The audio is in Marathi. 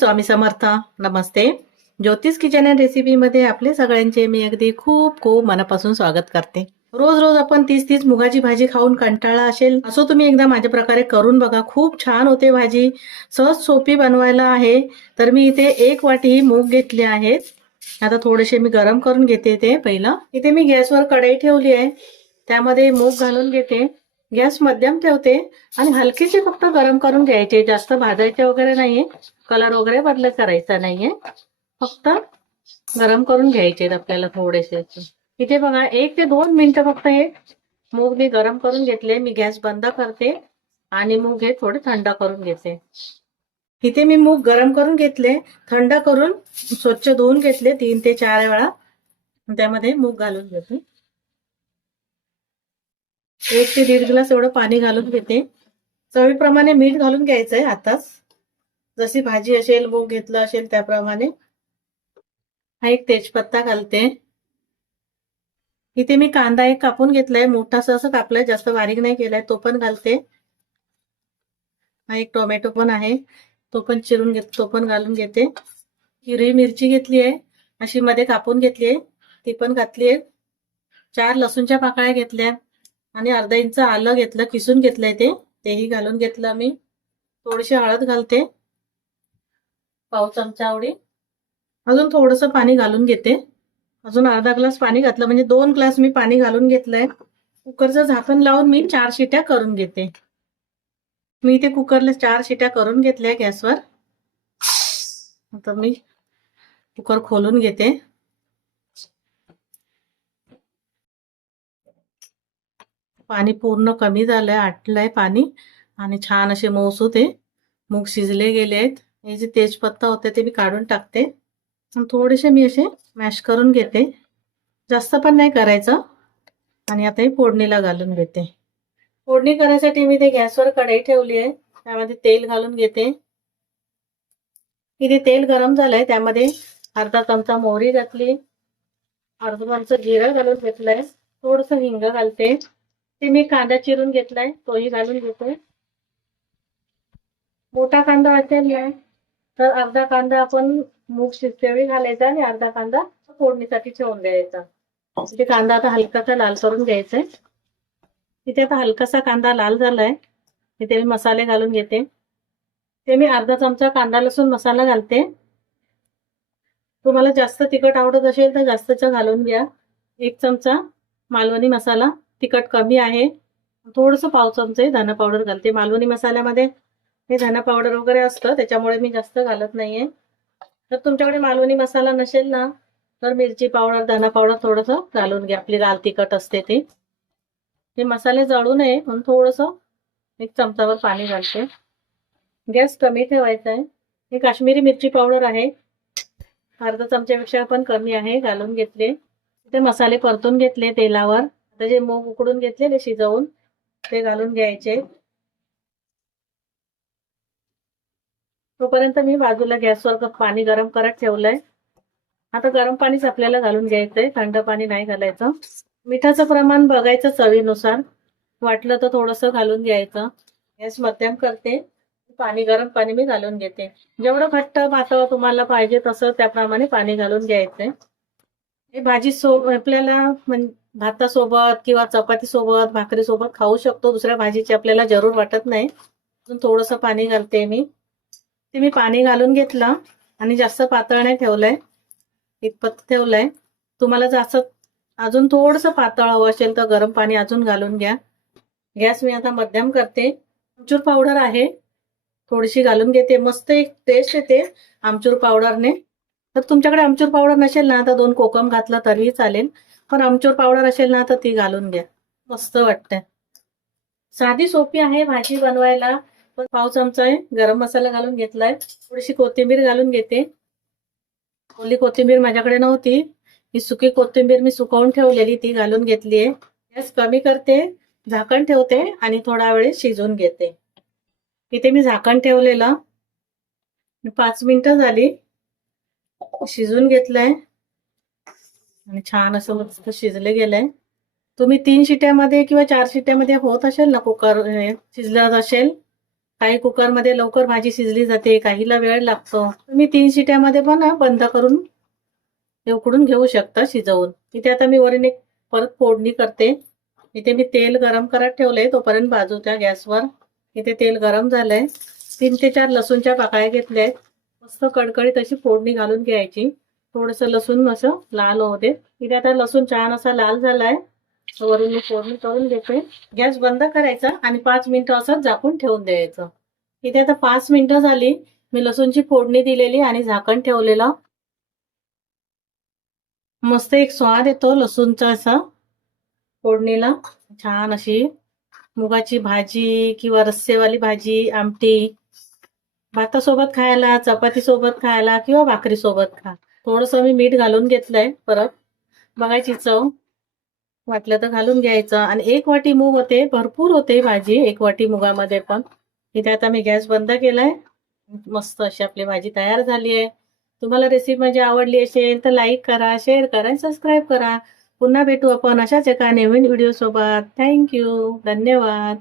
स्वामी समर्थ. नमस्ते. ज्योतिष किचन अँड रेसिपीमध्ये आपले सगळ्यांचे मी अगदी खूप खूप मनापासून स्वागत करते. रोज रोज आपण तीच तीच मुगाची भाजी खाऊन कंटाळा असेल असं तुम्ही एकदा माझ्या प्रकारे करून बघा. खूप छान होते भाजी. सहज सोपी बनवायला आहे. तर मी इथे एक वाटी मूग घेतले आहेत. आता थोडेसे मी गरम करून घेते ते पहिलं. इथे मी गॅसवर कढई ठेवली आहे. त्यामध्ये मूग घालून घेते. गॅस मध्यम ठेवते आणि हलकीचे फक्त गरम करून घ्यायचे. जास्त भाजायचे वगैरे नाहीये. कलर वगैरे बदल करायचा नाहीये. फक्त गरम करून घ्यायचे आपल्याला थोडेसे. इथे बघा एक ते दोन मिनिटं फक्त हे मूग मी गरम करून घेतले. मी गॅस बंद करते आणि मूग हे थोडे थंड करून घेते. इथे मी मूग गरम करून घेतले. थंड करून स्वच्छ धुवून घेतले. तीन ते चार वेळा. त्यामध्ये मूग घालून घेते. एक ते दीड ग्लास एवढं पाणी घालून घेते. चवीप्रमाणे मीठ घालून घ्यायचंय आताच. जशी भाजी असेल मूग घेतलं असेल त्याप्रमाणे. हा एक तेजपत्ता घालते. इथे मी कांदा एक कापून घेतलाय. मोठासा असं कापलाय जास्त बारीक नाही केलाय तो पण घालते. हा एक टोमॅटो पण आहे. तो पण चिरून घेत तो पण घालून घेते. हिरवी मिरची घेतली आहे. अशी मध्ये कापून घेतली आहे. ती पण घातली आहे. चार लसूणच्या पाकळ्या घेतल्या. आणि अर्धा इंच आलं घेतलं किसून घेतलंय ते. तेही घालून घेतलं मी. थोडीशी हळद घालते. पाव चमचा आवडी अजून थोडस पाणी घालून घेते. अजून अर्धा ग्लास पाणी घातलं. म्हणजे दोन ग्लास मी पाणी घालून घेतलंय. कुकरचं झाकण लावून मी चार शिट्या करून घेते. मी ते कुकरला चार शिट्या करून घेतल्या गॅसवर. आता मी कुकर खोलून घेते. पाणी पूर्ण कमी झालंय आटलंय पाणी. आणि छान असे मौसू ते मूग शिजले गेले आहेत. हे जे तेजपत्ता होते ते मी काढून टाकते. आणि थोडेसे मी असे मॅश करून घेते. जास्त पण नाही करायचं. आणि आता हे फोडणीला घालून घेते. फोडणी करायसाठी मी ते गॅसवर कढई ठेवली आहे. त्यामध्ये तेल घालून घेते. इथे तेल गरम झालंय. त्यामध्ये अर्धा चमचा मोहरी घातली. अर्धा चमचा जिरा घालून घेतलाय. थोडस हिंग घालते. ते मी कांदा चिरून घेतलाय तोही घालून घेते मोठा कांदा असेल ना तर अर्धा कांदा आपण मूग शिजतेवेळी घालायचा आणि अर्धा कांदा फोडणीसाठी ठेवून द्यायचा. तिथे कांदा आता हलकासा लाल करून घ्यायचा तिथे आता हलकासा कांदा लाल झालाय. तिथे मी मसाले घालून घेते. ते मी अर्धा चमचा कांदा लसूण मसाला घालते. तुम्हाला जास्त तिखट आवडत असेल तर जास्तचा घालून घ्या. एक चमचा मालवणी मसाला. तिखट कमी आहे. थोडंसं पाव चमचे धना पावडर घालते. मालवणी मसाल्यामध्ये हे धना पावडर वगैरे असतं त्याच्यामुळे मी जास्त घालत नाहीये. तर तुमच्याकडे मालवणी मसाला नसेल ना तर मिरची पावडर धना पावडर थोडंसं घालून घ्या. आपली लाल तिखट असते ते. हे मसाले जळू नये म्हणून थोडंसं एक चमचावर पाणी घालते. गॅस कमी ठेवायचा आहे. हे काश्मीरी मिरची पावडर आहे. अर्धा चमच्यापेक्षा पण कमी आहे घालून घेतले. ते मसाले परतून घेतले तेलावर. तर जे मूग उकडून घेतलेले शिजवून ते घालून घ्यायचे. तोपर्यंत मी बाजूला गॅसवर पाणी गरम करत ठेवलंय. आता गरम पाणीच आपल्याला घालून घ्यायचंय थंड पाणी नाही घालायचं. मिठाचं प्रमाण बघायचं चवीनुसार. वाटलं तर थोडस घालून घ्यायचं. गॅस मध्यम करते. पाणी गरम पाणी मी घालून घेते. जेवढं घट्ट पातळ तुम्हाला पाहिजे तसं त्याप्रमाणे पाणी घालून घ्यायचंय. हे भाजी सो आपल्याला भातासोबत किंवा चपाती सोबत भाकरी सोबत खाऊ शकतो. दुसऱ्या भाजीची आपल्याला जरूर वाटत नाही. अजून थोडंसं पाणी घालते मी. ते मी पाणी घालून घेतलं आणि जास्त पातळ नाही ठेवलंय. इतपत ठेवलंय. तुम्हाला जास्त अजून थोडंसं पातळ हवं असेल तर गरम पाणी अजून घालून घ्या. गॅस मी आता मध्यम करते. आमचूर पावडर आहे. थोडीशी घालून घेते. मस्त एक टेस्ट येते आमचूर पावडरने. तर तुमच्याकडे आमचूर पावडर नसेल ना तर दोन कोकम घातला तरीही चालेल. पण आमचूर पावडर असेल ना तर ती घालून घ्या. मस्त वाटते साधी सोपी आहे भाजी बनवायला. पण पाव चमचा आहे. गरम मसाला घालून घेतलाय. थोडीशी कोथिंबीर घालून घेते. ओली कोथिंबीर माझ्याकडे नव्हती. ही सुकी कोथिंबीर मी सुकवून ठेवलेली ती घालून घेतली आहे. गॅस कमी करते झाकण ठेवते आणि थोडा वेळ शिजवून घेते. इथे मी झाकण ठेवलेलं. पाच मिनिटं झाली. शिजून घेतलंय. आणि छान असं मस्त शिजले गेलंय. तुम्ही तीन शिट्यामध्ये किंवा चार शिट्यामध्ये होत असेल ना कुकर शिजलं असेल काही कुकरमध्ये लवकर भाजी शिजली जाते काहीला वेळ लागतो. तुम्ही तीन शिट्यामध्ये पण बंद करून हे उकडून घेऊ शकता शिजवून. इथे आता मी वरून एक परत फोडणी करते. इथे मी तेल गरम करत ठेवलंय तोपर्यंत बाजूच्या गॅसवर. इथे तेल गरम झालंय. तीन ते चार लसूणच्या पाकळ्या घेतल्या आहेत मस्त कडकडीत अशी फोडणी घालून घ्यायची. थोडस लसूण असं लाल होते इथे आता लसूण छान असा लाल झालाय. वरून मी फोडणी करून देते. गॅस बंद करायचा आणि पाच मिनिटं असं झाकून ठेवून द्यायचं. इथे आता पाच मिनिटं झाली. मी लसूणची फोडणी दिलेली आणि झाकण ठेवलेलं. मस्त एक स्वाद येतो लसूणचा असा. फोडणीला छान अशी मुगाची भाजी किंवा रस्सेवाली भाजी आमटी भातासोबत खायला चपाती सोबत खायला किंवा भाकरी सोबत खा. थोडस मी मीठ घालून घेतलंय परत. बघायची चव. वाटलं तर घालून घ्यायचं. आणि एक वाटी मूग होते भरपूर होते भाजी एक वाटी मुगामध्ये पण. इथे आता मी गॅस बंद केलाय. मस्त अशी आपली भाजी तयार झाली आहे. तुम्हाला रेसिपी माझी आवडली असेल तर लाईक करा शेअर करा आणि सबस्क्राईब करा. पुन्हा भेटू आपण अशाच एका नवीन व्हिडिओ सोबत. थँक्यू धन्यवाद.